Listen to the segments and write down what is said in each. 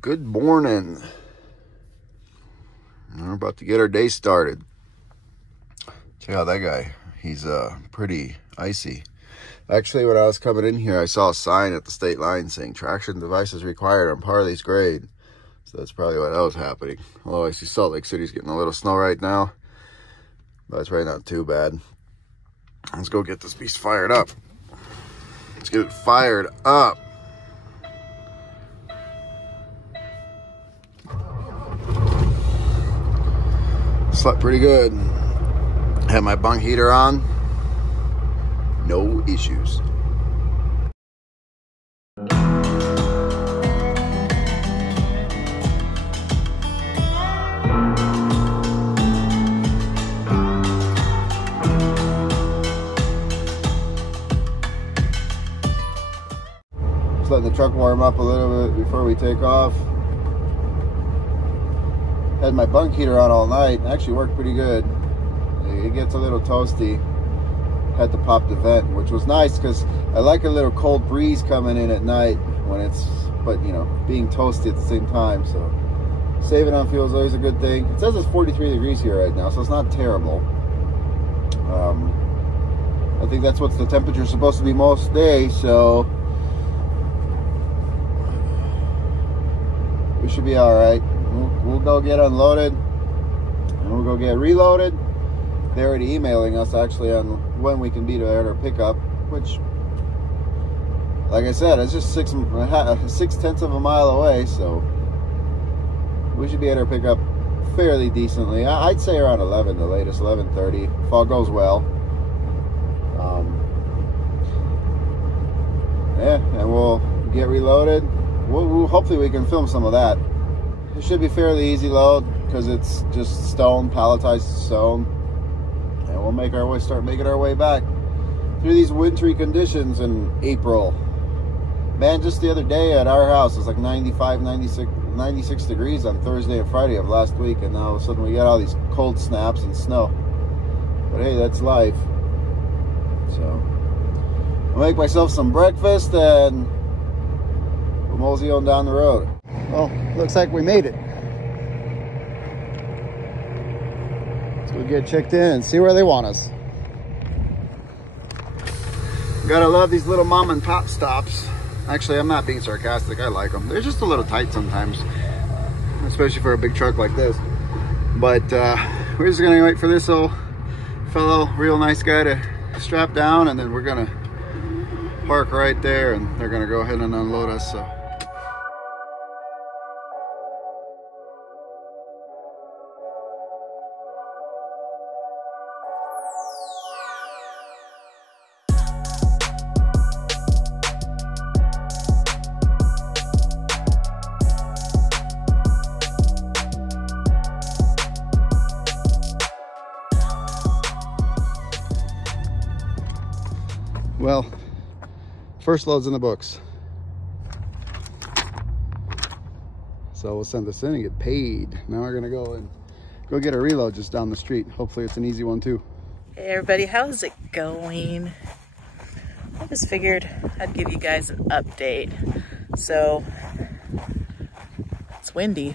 Good morning. We're about to get our day started. Check out that guy. He's pretty icy. Actually, when I was coming in here, I saw a sign at the state line saying traction devices required on Parley's grade. So that's probably why that was happening. Although I see Salt Lake City's getting a little snow right now, but it's probably not too bad. Let's go get this beast fired up. Let's get it fired up. Slept pretty good. Had my bunk heater on. No issues. Just letting the truck warm up a little bit before we take off. Had my bunk heater on all night. Actually worked pretty good. It gets a little toasty. Had to pop the vent, which was nice because I like a little cold breeze coming in at night when it's, but you know, being toasty at the same time. So saving on fuel is always a good thing. It says it's 43 degrees here right now, so it's not terrible. I think that's what the temperature is supposed to be most days, so we should be all right. We'll go get unloaded and we'll go get reloaded. They're already emailing us actually on when we can be there at our pickup, which, like I said, it's just 6/10 of a mile away, so we should be at our pickup fairly decently. I'd say around 11, the latest, 11:30, if all goes well. Yeah, and we'll get reloaded. We'll hopefully we can film some of that. It should be fairly easy load because it's just stone, palletized stone. And we'll make our way, start making our way back through these wintry conditions in April. Man, just the other day at our house, it was like 95, 96 degrees on Thursday and Friday of last week. And now all of a sudden we got all these cold snaps and snow. But hey, that's life. So I'll make myself some breakfast and we'll mosey on down the road. Well, looks like we made it. So we'll get checked in and see where they want us. Gotta love these little mom and pop stops. Actually, I'm not being sarcastic. I like them. They're just a little tight sometimes, especially for a big truck like this. But we're just gonna wait for this old fellow, real nice guy, to strap down, and then we're gonna park right there, and they're gonna go ahead and unload us. So. Well, first load's in the books. So we'll send this in and get paid. Now we're gonna go get a reload just down the street. Hopefully it's an easy one too. Hey everybody, how's it going? I just figured I'd give you guys an update. So, it's windy.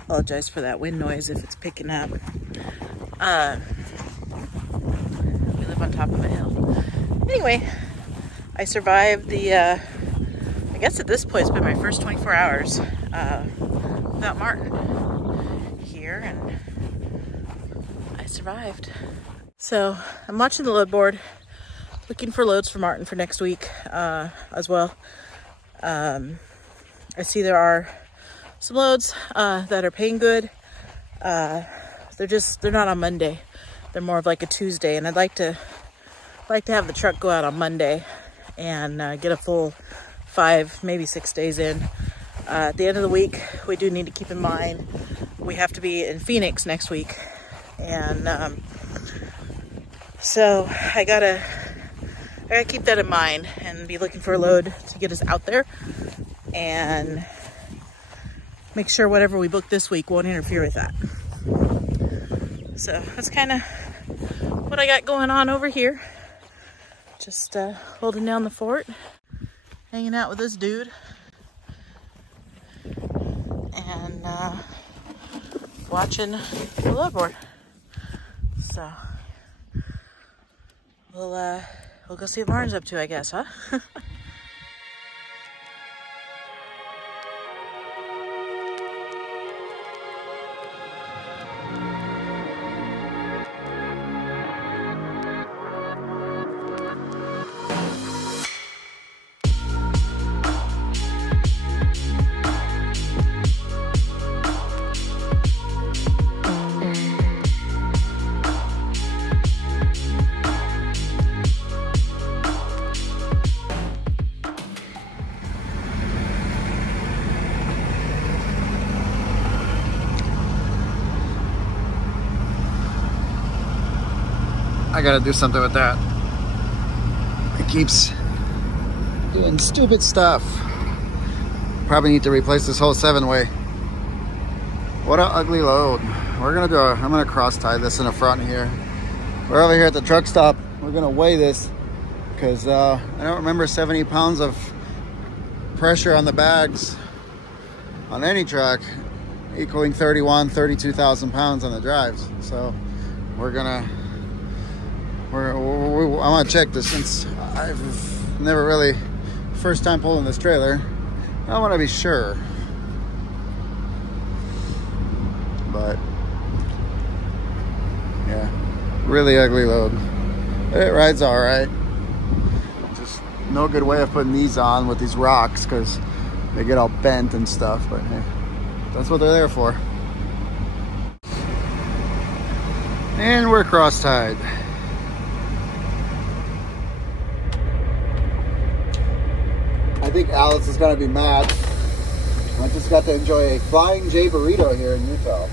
Apologize for that wind noise if it's picking up. We live on top of a hill. Anyway, I survived the, I guess at this point it's been my first 24 hours without Martin here, and I survived. So I'm watching the load board, looking for loads for Martin for next week as well. I see there are some loads that are paying good. They're not on Monday. They're more of like a Tuesday, and I'd like to have the truck go out on Monday and get a full 5, maybe 6 days in. At the end of the week, we do need to keep in mind we have to be in Phoenix next week, and so I gotta keep that in mind and be looking for a load to get us out there and make sure whatever we book this week won't interfere with that. So that's kind of what I got going on over here. Just holding down the fort, hanging out with this dude. watching the load board. So we'll go see what Lauren's up to, I guess, huh? I gotta do something with that. It keeps doing stupid stuff. Probably need to replace this whole 7-way. What an ugly load. We're gonna do I'm gonna cross tie this in the front here. We're over here at the truck stop. We're gonna weigh this because I don't remember 70 pounds of pressure on the bags on any truck equaling 32,000 pounds on the drives. So we're gonna I want to check this since I've never really, first time pulling this trailer. I want to be sure. But yeah, really ugly load. It rides all right. Just no good way of putting these on with these rocks because they get all bent and stuff. But hey, that's what they're there for. And we're cross-tied. I think Alice is going to be mad. I just got to enjoy a Flying J burrito here in Utah.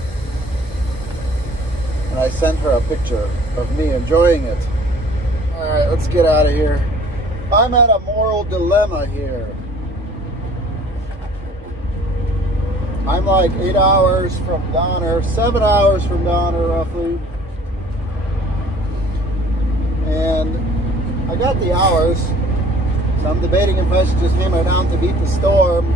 And I sent her a picture of me enjoying it. All right, let's get out of here. I'm at a moral dilemma here. I'm like 8 hours from Donner, 7 hours from Donner roughly. And I got the hours. So I'm debating if I should just hammer down to beat the storm,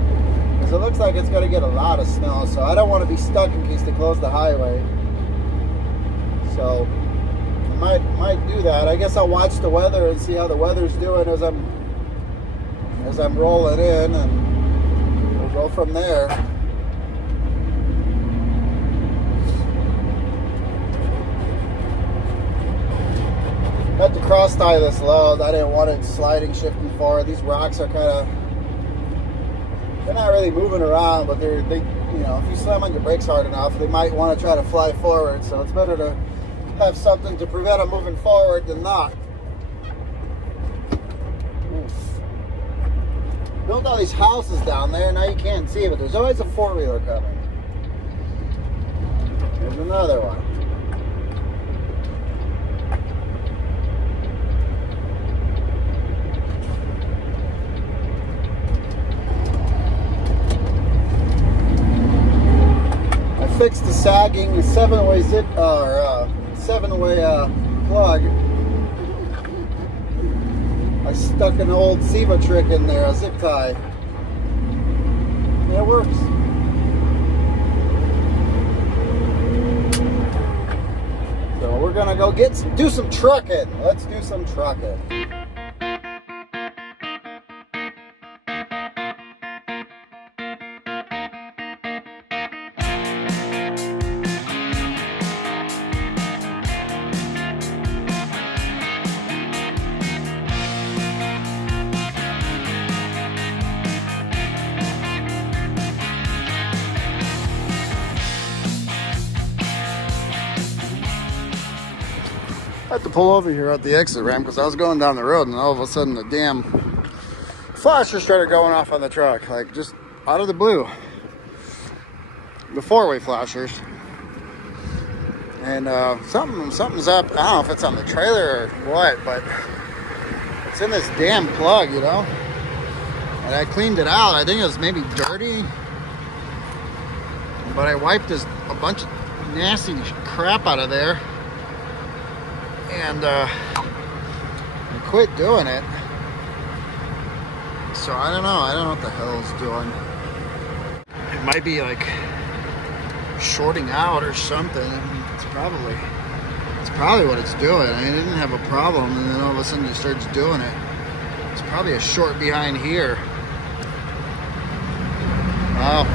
because it looks like it's going to get a lot of snow, so I don't want to be stuck in case they close the highway. So I might do that. I guess I'll watch the weather and see how the weather's doing as I'm rolling in, and we'll go from there. I had to cross tie this load. I didn't want it sliding, shifting forward. These rocks are they're not really moving around, but they, you know, if you slam on your brakes hard enough, they might want to try to fly forward. So it's better to have something to prevent them moving forward than not. Oof. Built all these houses down there. Now you can't see it, but there's always a four-wheeler coming. There's another one. Fixed the sagging 7-way zip or 7-way plug. I stuck an old SEVA trick in there, a zip tie. Yeah, it works. So we're gonna go do some trucking. Let's do some trucking. I had to pull over here at the exit ramp because I was going down the road, and all of a sudden the damn flasher started going off on the truck, like just out of the blue. The 4-way flashers. And something's up. I don't know if it's on the trailer or what, but it's in this damn plug, you know. And I cleaned it out. I think it was maybe dirty, but I wiped a bunch of nasty crap out of there. And I quit doing it. So I don't know what the hell it's doing. It might be like shorting out or something. I mean, it's probably what it's doing. I mean, it didn't have a problem, and then all of a sudden it starts doing it. It's probably a short behind here. Wow.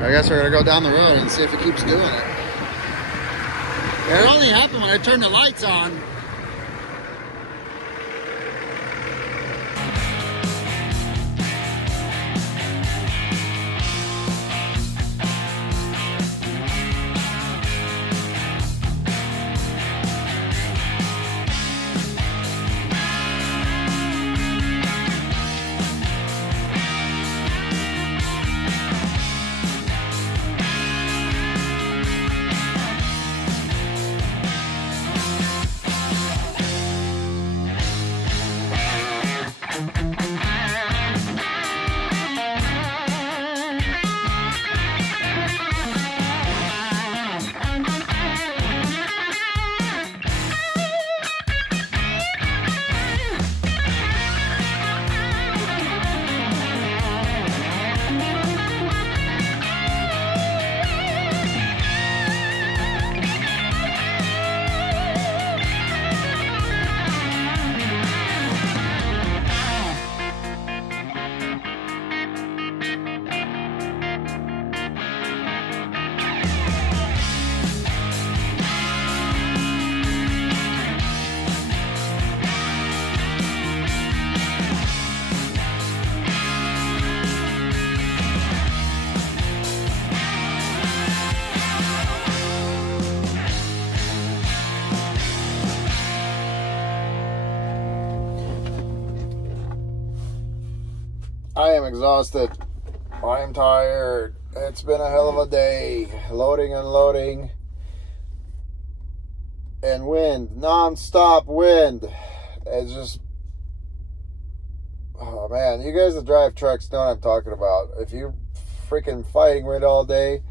I guess we're gonna go down the road and see if it keeps doing it. It only happened when I turned the lights on. I am exhausted. I am tired. It's been a hell of a day. Loading, unloading. And wind. Non-stop wind. It's just... Oh, man. You guys that drive trucks know what I'm talking about. If you're freaking fighting wind all day,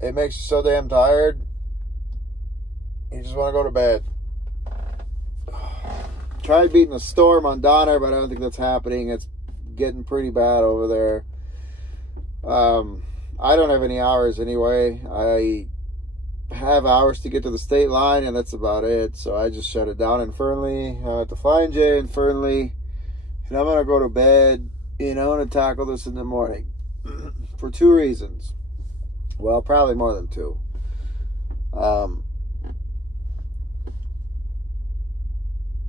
it makes you so damn tired. You just want to go to bed. Tried beating a storm on Donner, but I don't think that's happening. It's getting pretty bad over there. I don't have any hours anyway. I have hours to get to the state line, and that's about it. So I just shut it down in Fernley. I have to find Jay in Fernley, and I'm gonna go to bed. You know, and tackle this in the morning for 2 reasons. Well, probably more than 2.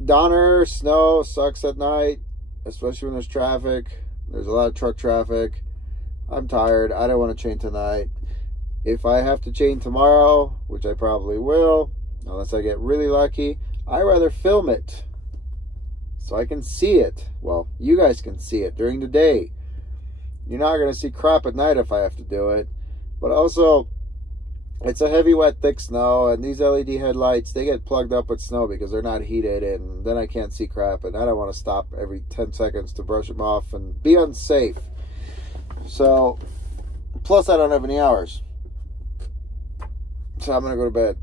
Donner snow sucks at night, especially when there's traffic. There's a lot of truck traffic. I'm tired. I don't want to chain tonight. If I have to chain tomorrow, which I probably will, unless I get really lucky, I'd rather film it so I can see it. Well, you guys can see it during the day. You're not going to see crap at night if I have to do it. But also, it's a heavy, wet, thick snow, and these LED headlights, they get plugged up with snow because they're not heated, and then I can't see crap, and I don't want to stop every 10 seconds to brush them off and be unsafe. So, plus I don't have any hours. So I'm going to go to bed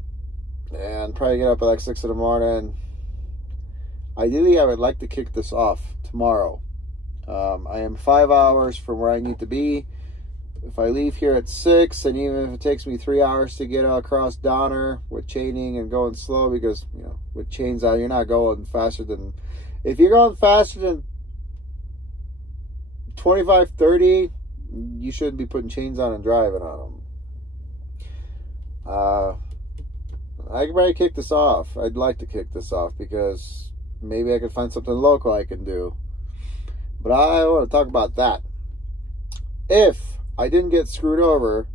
and probably get up at like 6 in the morning. Ideally, I would like to kick this off tomorrow. I am 5 hours from where I need to be. If I leave here at 6, and even if it takes me 3 hours to get across Donner with chaining and going slow, because, you know, with chains on, you're not going faster than... If you're going faster than 25, 30, you shouldn't be putting chains on and driving on them. I could probably kick this off. I'd like to kick this off because maybe I could find something local I can do. But I want to talk about that. If I didn't get screwed over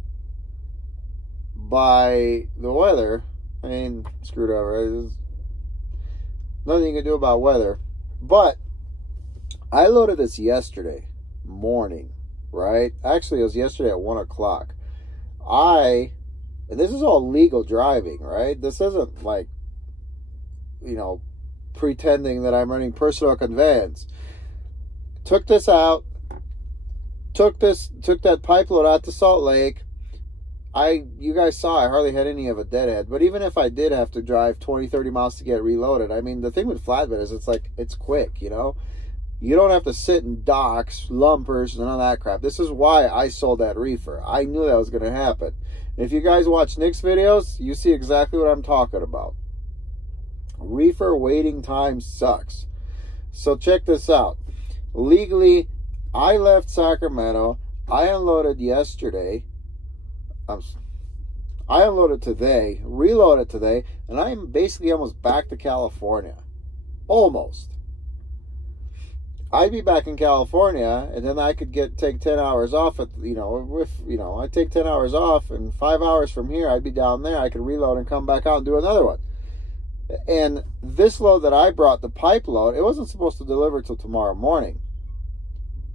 by the weather, I mean, screwed over, there's nothing you can do about weather. But I loaded this yesterday morning, right? Actually, it was yesterday at 1 o'clock. And this is all legal driving, right? This isn't like, you know, pretending that I'm running personal conveyance. Took this out, took that pipe load out to Salt Lake. You guys saw I hardly had any of a deadhead, but even if I did have to drive 20, 30 miles to get reloaded, I mean, the thing with flatbed is it's quick, you know? You don't have to sit in docks, lumpers, and all that crap. This is why I sold that reefer. I knew that was going to happen. If you guys watch Nick's videos, you see exactly what I'm talking about. Reefer waiting time sucks. So check this out. Legally, I left Sacramento. I unloaded yesterday. I unloaded today, reloaded today, and I'm basically almost back to California. Almost. I'd be back in California, and then I could take 10 hours off. I take 10 hours off, and 5 hours from here, I'd be down there. I could reload and come back out and do another one. And this load that I brought, the pipe load, it wasn't supposed to deliver till tomorrow morning.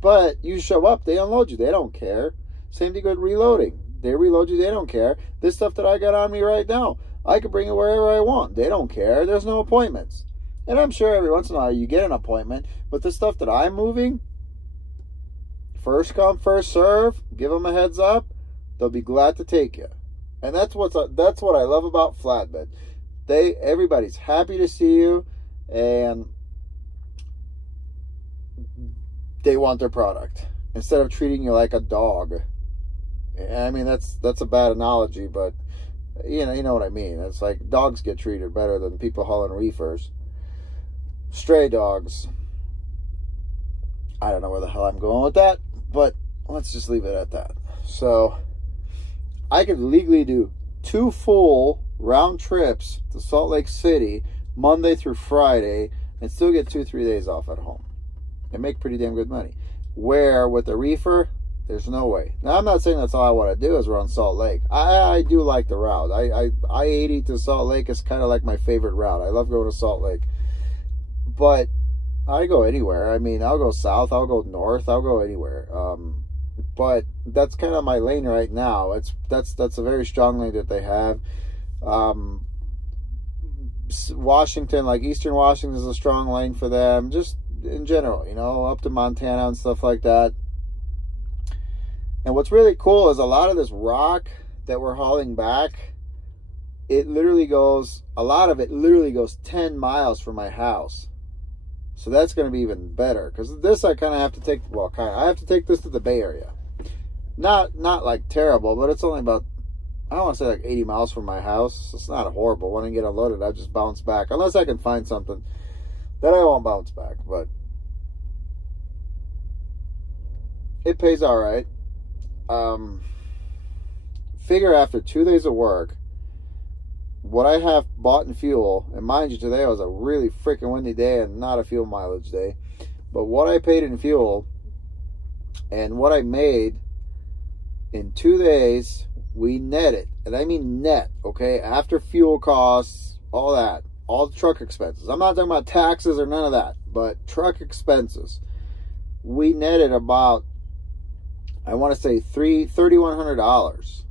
But you show up, they unload you. They don't care. Same thing with reloading. They reload you, they don't care. This stuff that I got on me right now, I can bring it wherever I want. They don't care. There's no appointments. And I'm sure every once in a while you get an appointment, but the stuff that I'm moving, first come, first serve, give them a heads up, they'll be glad to take you. And that's what I love about flatbed. Everybody's happy to see you, and they want their product instead of treating you like a dog. I mean, that's a bad analogy, but you know what I mean. It's like dogs get treated better than people hauling reefers. Stray dogs. I don't know where the hell I'm going with that, but let's just leave it at that. So I could legally do 2 full round trips to Salt Lake City Monday through Friday and still get 2-3 days off at home and make pretty damn good money. Where with the reefer, there's no way. Now, I'm not saying that's all I want to do is run Salt Lake. I do like the route. I-80 to Salt Lake is kind of like my favorite route. I love going to Salt Lake. But I go anywhere. I mean, I'll go south, I'll go north, I'll go anywhere. But that's kind of my lane right now. That's a very strong lane that they have. Washington, like Eastern Washington, is a strong lane for them. Just in general, up to Montana and stuff like that. And what's really cool is a lot of this rock that we're hauling back, a lot of it literally goes 10 miles from my house. So that's going to be even better, because this I kind of have to take, I have to take this to the Bay Area. Not like terrible, but it's only about, I don't want to say like 80 miles from my house. It's not horrible. When I get unloaded, I just bounce back. Unless I can find something that I won't bounce back. But it pays all right. Figure after 2 days of work, what I have bought in fuel, and mind you, today was a really freaking windy day and not a fuel mileage day, but what I paid in fuel and what I made in 2 days, we netted, and I mean net, okay, after fuel costs, all that, all the truck expenses. I'm not talking about taxes or none of that, but truck expenses. We netted about, I want to say $3,100.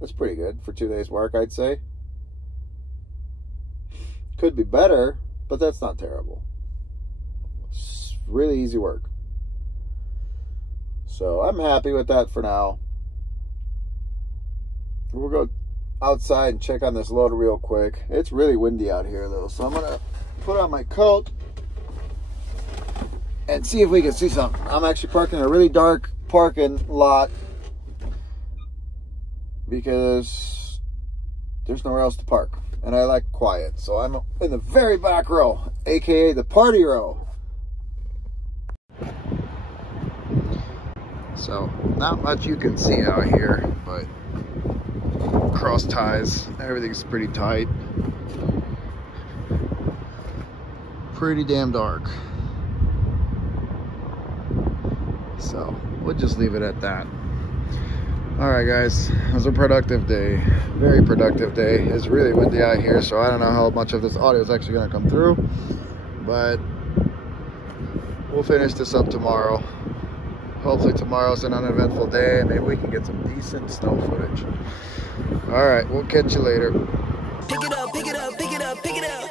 That's pretty good for 2 days work, I'd say. Could be better, but that's not terrible. It's really easy work. So I'm happy with that for now. We'll go outside and check on this load real quick. It's really windy out here though, so I'm gonna put on my coat and see if we can see something. I'm actually parking in a really dark parking lot because there's nowhere else to park, and I like quiet, so I'm in the very back row, aka the party row. So not much you can see out here, but cross ties, everything's pretty tight, pretty damn dark, so we'll just leave it at that. Alright guys, it was a productive day, very productive day. It's really windy out here, so I don't know how much of this audio is actually going to come through, but we'll finish this up tomorrow. Hopefully tomorrow's an uneventful day and maybe we can get some decent snow footage. Alright, we'll catch you later. Pick it up, pick it up, pick it up, pick it up.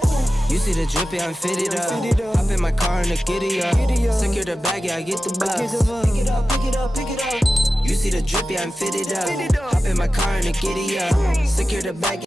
You see the drippy, I'm fitted up. Hop in my car and the giddy up. Secure the bag, yeah, I get the bus. Pick it up, pick it up, pick it up. You see the drippy, I'm fitted up. Hop in my car and the giddy up. Secure the bag.